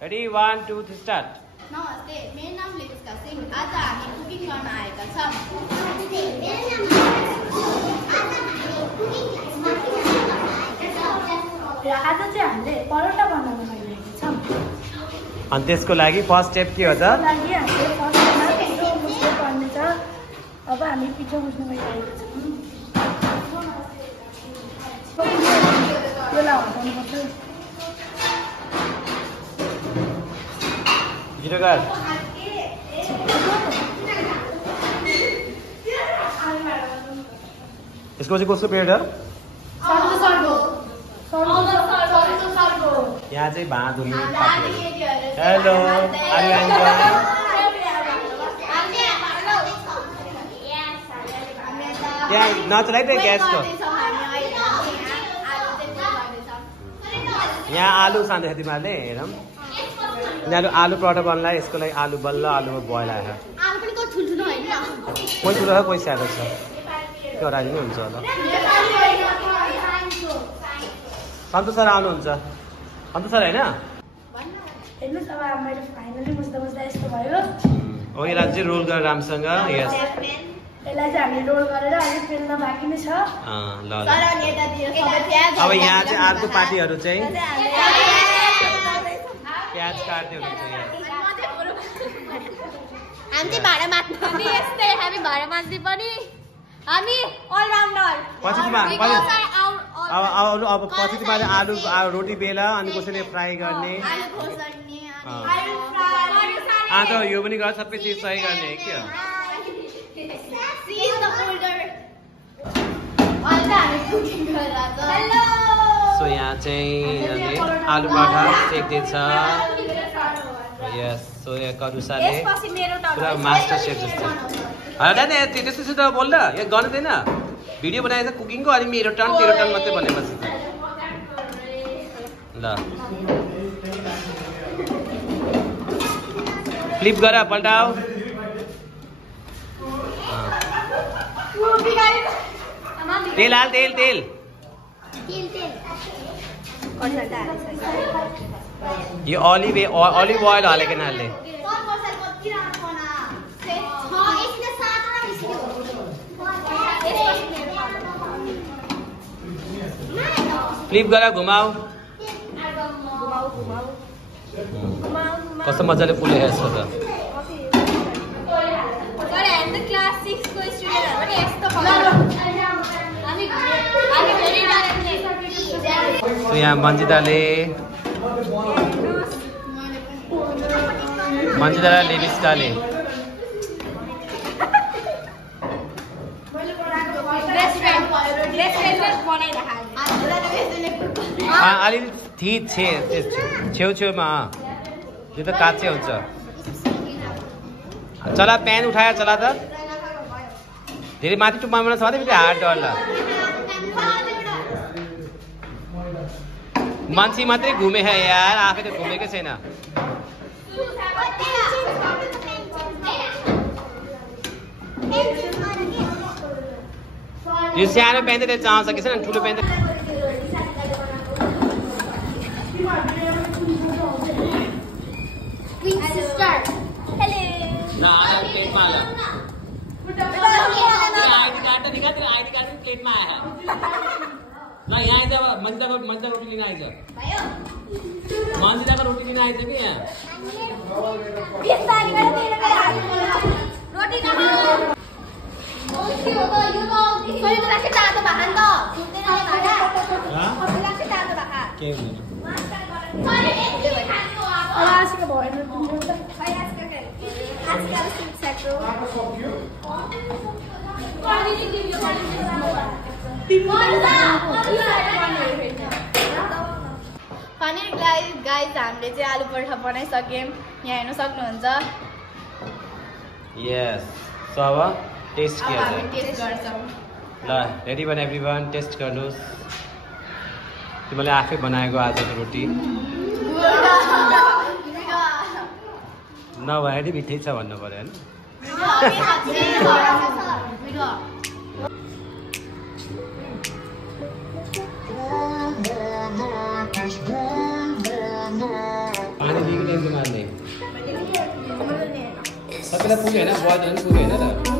Ready? 1, 2, 3, start. नमस्ते, मेरो नाम लिपिका सिंह। आज हामी कुकिङ गर्न आएका छौँ। आज चाहिँ हामीले परोटा बनाउन गइरहेका छौँ। अनि त्यसको लागि फर्स्ट स्टेप के हो त? लागि हामीले फर्स्टमा पिठो मुस्नु पर्ने छ। अब हामी पिठो मुस्न गइरहेका छौँ। त्यसलाई हटाउनुपर्छ। जिरो कर। इसको चाहिँ कसको पेड हो? यहाँ चाहिँ भाँत धुने पार्टी। हेलो, आरु एन्जल। यहाँ नचलाइ त ग्यासको। यहाँ आलु सान्दैछ तिमीहरूले हेरौँ। यिनीहरू आलु पराठा बन्ला। यसको लागि आलु बल्ल आलुमा बोइल आएर कोही ठुलो छ कोही सानो छ। त्यो हराइ नै हुन्छ होला। सन्तोष सर आउनुहुन्छ। सन्तोष सर होइन? हेर्नुहोस् अब मैले फाइनली मुस्दा मुस्दा यस्तो भयो। हो यसलाई चाहिँ रोल गरेर राम्रोसँग। यस, यसलाई चाहिँ हामीले रोल गरेर अलिक बेल्न बाँकी नै छ। ल ल। अब यहाँ चाहिँ अर्को पार्टीहरू चाहिँ प्याज काट्दै हुनुहुन्छ। हामी चाहिँ भाँडा माझ्नु पनि यस्तै। हामी भाँडा माझ्दै पनि हामी अलराउन्डर। पछि अब पछि तिमीले आलु रोटी बेला अनि कसैले फ्राई गर्ने। त यो पनि गर सबै चिज सही गर्ने के हो? सो यहाँ चाहिँ आलु पराठा सेक्दैछ। यस, सो यहाँ करुसाले पुरा मास्टर सेफ जस्तो। होइन त्यस्तो त बोल्न यहाँ गर्दैन। भिडियो बनाएछ कुकिङको अनि मेरो टर्न तेरो टर्न मात्रै भनेपछि त ल। फ्लिप गर, पल्टाऊ। तेल हाल, तेल तेल। यो अलिभ ओइल हालेको यिनीहरूले। फ्लिप गर, घुमाऊ। कस्तो मजाले फुले यसको त। यहाँ मन्जिदाले लेबिस्काले अलिअलि छेउछेउमा त्यो त काँचै हुन्छ। चला प्यान उठायो, चला त। धेरै माथि टुप्पामा छ भने फेरि हार्ड डरला। मान्छे मात्रै घुमे है यार, आफै त घुमेकै छैन। यो सानो प्यान त चाहन्छ कि छैन, ठुलो प्यान त प्लेटमा हाल। आइडी कार्ड त दिखा, तेरो आइडी कार्ड प्लेटमा आयो। ल यहाँ आइज, मन्जिदाको रोटी लिन आइज। मन्जिदाको रोटी लिन आइज कि यहाँ। के हुँदैन? गाइस हामीले चाहिँ आलु पराठा बनाइसक्यौँ। यहाँ हेर्न सक्नुहुन्छ। यस, सो अब टेस्ट किया जाए। टेस्ट गर्छौँ। ल रेडी बन एभ्रिवन, टेस्ट गर्नुहोस्। तिमीले आफै बनाएको आजको रोटी नभए नि मिठै छ भन्नु पर्यो होइन? पानी दिएको नि मार्ने सबैलाई पुग्यो होइन बयजहरू पनि पुग्यो होइन त